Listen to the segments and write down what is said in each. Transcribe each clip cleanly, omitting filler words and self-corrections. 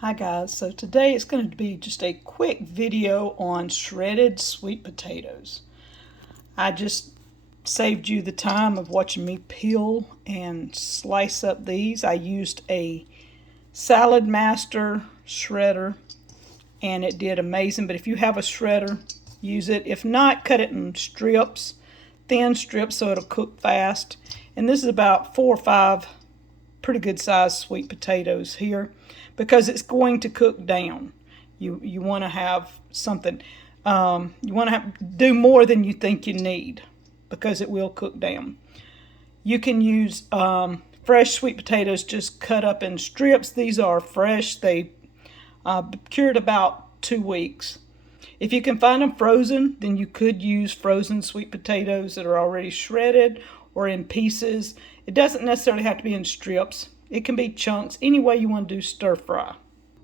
Hi guys, so today it's going to be just a quick video on shredded sweet potatoes. I just saved you the time of watching me peel and slice up these. I used a Salad Master shredder and it did amazing, but if you have a shredder, use it. If not, cut it in strips, thin strips, so it'll cook fast. And this is about 4 or 5 pretty good sized sweet potatoes here, because it's going to cook down. You want to have something, you want to do more than you think you need, because it will cook down. You can use fresh sweet potatoes just cut up in strips. These are fresh. They cured about 2 weeks. If you can find them frozen, then you could use frozen sweet potatoes that are already shredded or in pieces. It doesn't necessarily have to be in strips. It can be chunks, any way you want to do stir fry.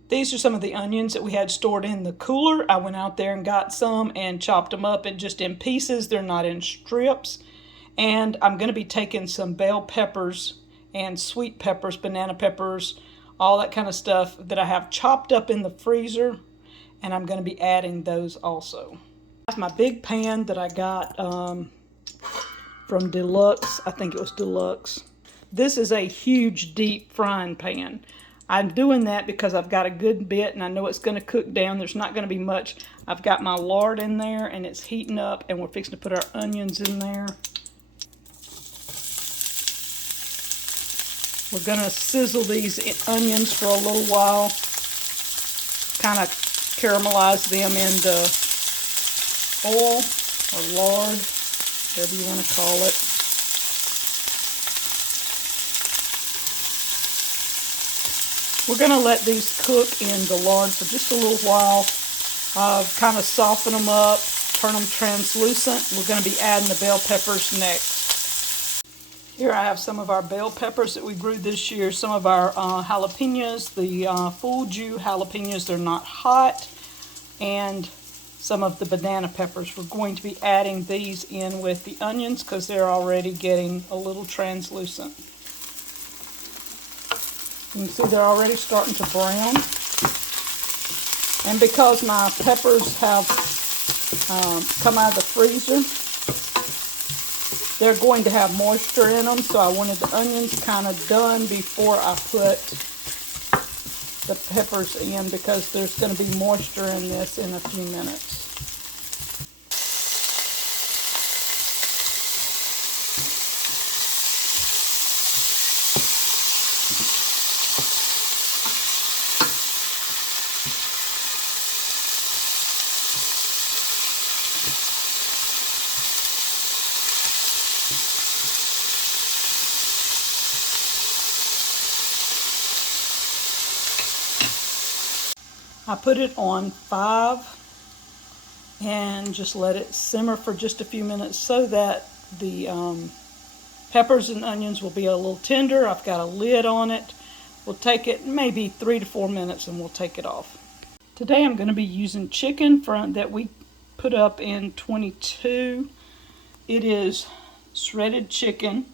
These are some of the onions that we had stored in the cooler. I went out there and got some and chopped them up and just in pieces. They're not in strips. And I'm going to be taking some bell peppers and sweet peppers, banana peppers, all that kind of stuff that I have chopped up in the freezer, and I'm going to be adding those also. That's my big pan that I got from Deluxe. I think it was Deluxe. This is a huge deep frying pan. I'm doing that because I've got a good bit and I know it's going to cook down. There's not going to be much. I've got my lard in there and it's heating up, and we're fixing to put our onions in there. We're going to sizzle these onions for a little while, kind of caramelize them into oil or lard, whatever you want to call it. We're going to let these cook in the lard for just a little while, kind of soften them up, turn them translucent. We're going to be adding the bell peppers next. Here I have some of our bell peppers that we grew this year, some of our jalapenos, the Full-Ju jalapenos, they're not hot, and some of the banana peppers. We're going to be adding these in with the onions because they're already getting a little translucent. You can see they're already starting to brown. And because my peppers have come out of the freezer, they're going to have moisture in them, so I wanted the onions kind of done before I put the peppers in, because there's going to be moisture in this in a few minutes. I put it on 5 and just let it simmer for just a few minutes so that the peppers and onions will be a little tender. I've got a lid on it. We'll take it maybe 3 to 4 minutes and we'll take it off. Today I'm going to be using chicken that we put up in 22. It is shredded chicken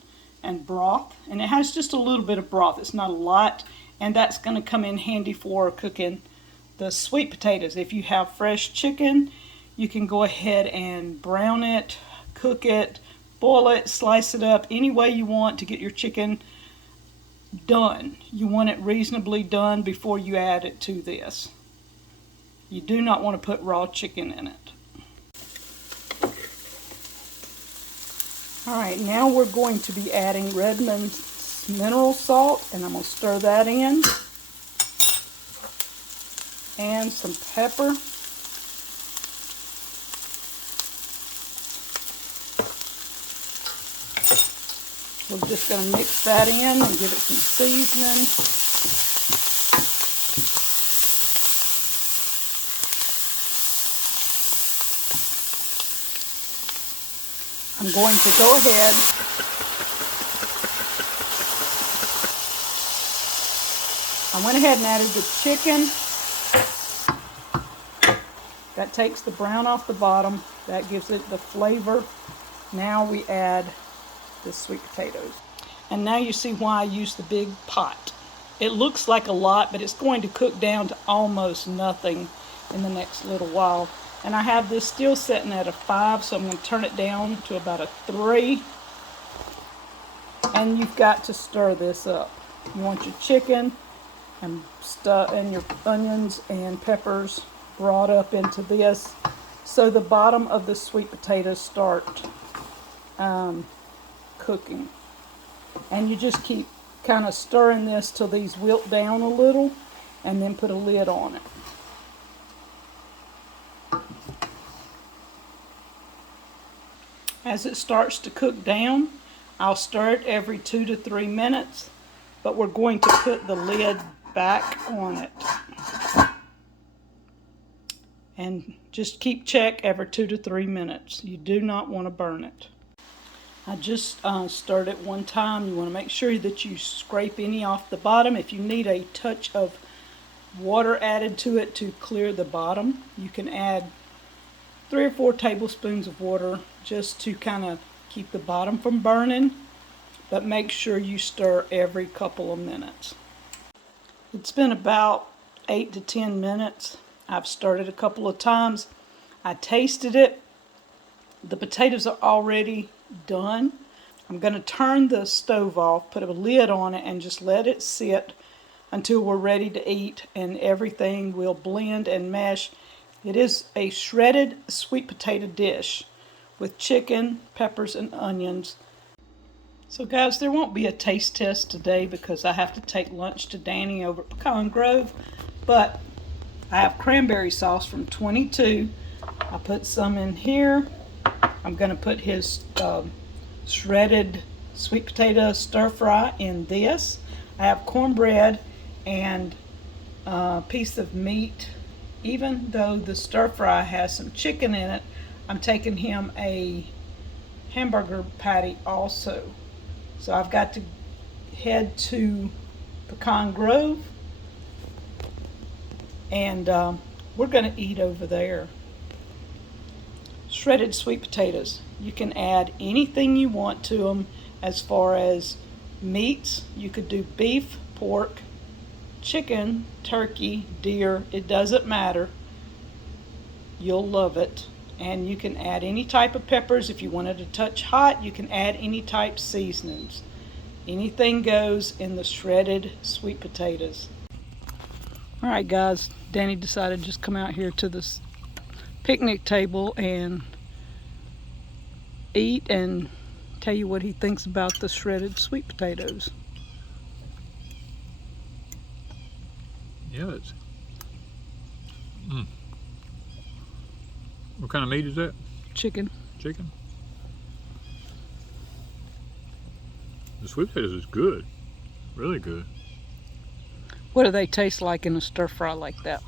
and broth, and it has just a little bit of broth. It's not a lot, and that's going to come in handy for cooking the sweet potatoes. If you have fresh chicken, you can go ahead and brown it, cook it, boil it, slice it up any way you want to get your chicken done. You want it reasonably done before you add it to this. You do not want to put raw chicken in it. Alright, now we're going to be adding Redmond's mineral salt, and I'm going to stir that in. And some pepper. We're just going to mix that in and give it some seasoning. I'm going to go ahead I went ahead and added the chicken. That takes the brown off the bottom. That gives it the flavor. Now we add the sweet potatoes. And now you see why I use the big pot. It looks like a lot, but it's going to cook down to almost nothing in the next little while. And I have this still sitting at a 5, so I'm going to turn it down to about a 3. And you've got to stir this up. You want your chicken and your onions and peppers brought up into this, so the bottom of the sweet potatoes start cooking. And you just keep kind of stirring this till these wilt down a little, and then put a lid on it. As it starts to cook down, I'll stir it every 2 to 3 minutes, but we're going to put the lid back on it. And just keep check every 2 to 3 minutes. You do not want to burn it. I just stirred it one time. You want to make sure that you scrape any off the bottom. If you need a touch of water added to it to clear the bottom, you can add 3 or 4 tablespoons of water just to kind of keep the bottom from burning, but make sure you stir every couple of minutes. It's been about 8 to 10 minutes. I've stirred it a couple of times. I tasted it. The potatoes are already done. I'm going to turn the stove off, put a lid on it, and just let it sit until we're ready to eat, and everything will blend and mesh. It is a shredded sweet potato dish with chicken, peppers, and onions. So guys, there won't be a taste test today because I have to take lunch to Danny over at Pecan Grove, but I have cranberry sauce from 22. I put some in here. I'm going to put his shredded sweet potato stir fry in this. I have cornbread and a piece of meat. Even though the stir fry has some chicken in it, I'm taking him a hamburger patty also. So I've got to head to Pecan Grove, and we're going to eat over there. Shredded sweet potatoes. You can add anything you want to them as far as meats. You could do beef, pork, chicken, turkey, deer. It doesn't matter. You'll love it. And you can add any type of peppers. If you wanted a touch hot, you can add any type seasonings. Anything goes in the shredded sweet potatoes. Alright guys, Danny decided to just come out here to this picnic table and eat and tell you what he thinks about the shredded sweet potatoes. Yeah, it's... What kind of meat is that? Chicken. Chicken? The sweet potatoes is good. Really good. What do they taste like in a stir fry like that?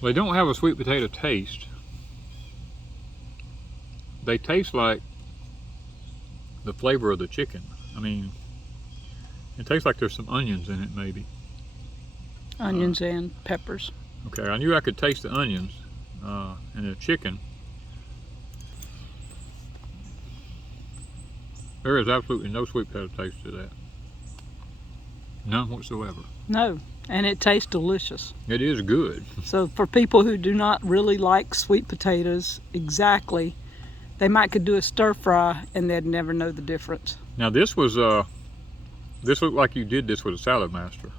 Well, they don't have a sweet potato taste. They taste like the flavor of the chicken. I mean, it tastes like there's some onions in it, maybe. Onions and peppers. Okay, I knew I could taste the onions and the chicken. There is absolutely no sweet potato taste to that. None whatsoever. No, and it tastes delicious. It is good. So for people who do not really like sweet potatoes exactly, they might could do a stir fry and they'd never know the difference. Now this was, this looked like you did this with a salad master.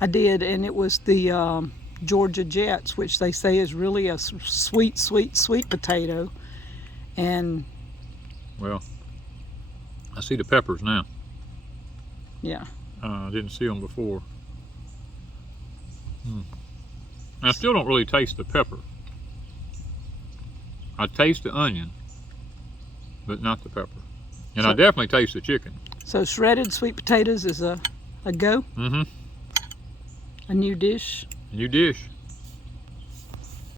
I did, and it was the Georgia Jets, which they say is really a sweet, sweet, sweet potato. And well, I see the peppers now. Yeah. I didn't see them before. I still don't really taste the pepper. I taste the onion, but not the pepper. And so, I definitely taste the chicken. So shredded sweet potatoes is a go? Mm-hmm. A new dish? A new dish.